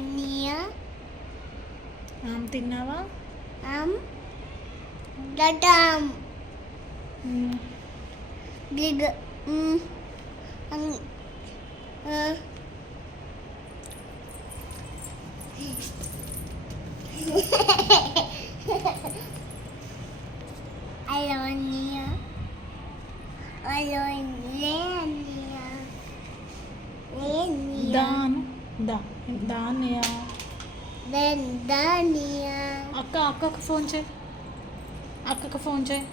అనియా తిన్నావా? దటం బిగ్ అలోనియా లేనియా దానియా దానియా అక్కకు ఫోన్ చేయి.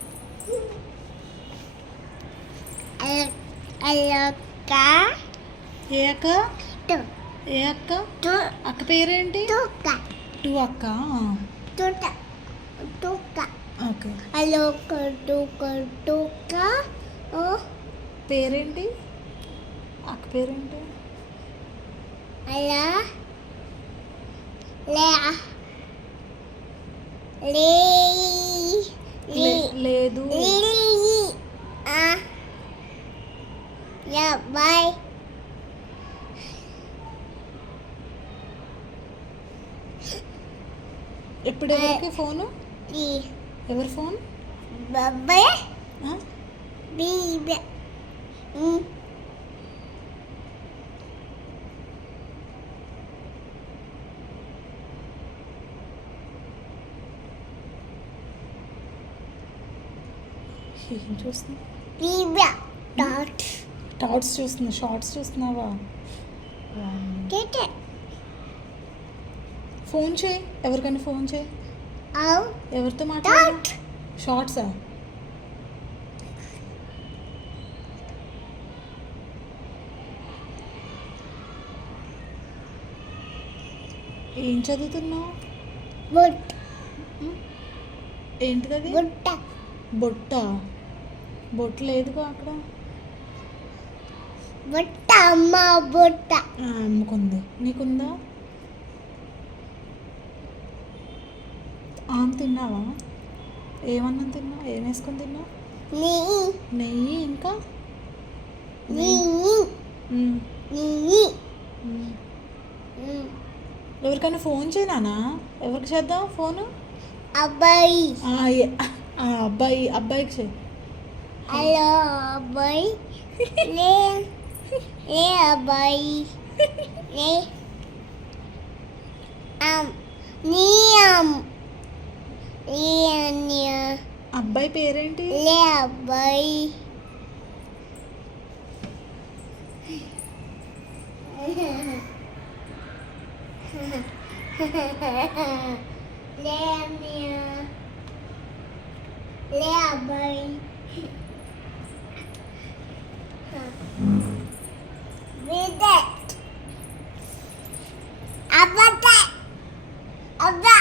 అలొక్క ఏ అక్క? అక్క పేరేంటి? టూ అక్క. ఓకే. అలొక్క పేరేంటి? అక్క పేరేంటి? అలా లేదు. బాయ్. ఎప్పుడు ఎవరికి ఫోను? ఎవరి ఫోన్? బాబాయ్ బీబీ ఏం చూస్తున్నా? బీబీ టాట్స్ చూస్తున్నా. షార్ట్స్ చూస్తున్నావా? ఫోన్ చేయి. ఎవరికైనా ఫోన్ చేయి. ఎవరితో మాట్లాడు? షార్ట్సా? ఏం చదువుతున్నావు? ఏంటిది అది? బొట్ట. బొట్టు లేదుగా అక్కడ. అమ్మ బొట్ట అమ్ముకుంది. నీకుందా? తిన్నావా? ఏమన్నా తిన్నావు? ఏం వేసుకొని తిన్నావు? నెయ్యి. ఇంకా ఎవరికైనా ఫోన్ చేయనా? ఎవరికి చేద్దాం ఫోను? అబ్బాయి. అబ్బాయికి చేయి. హలో అబ్బాయి. అబ్బాయి అబ్బాయి పేరేంటి? అబ్బాయి అబ్బాయి అబ్బా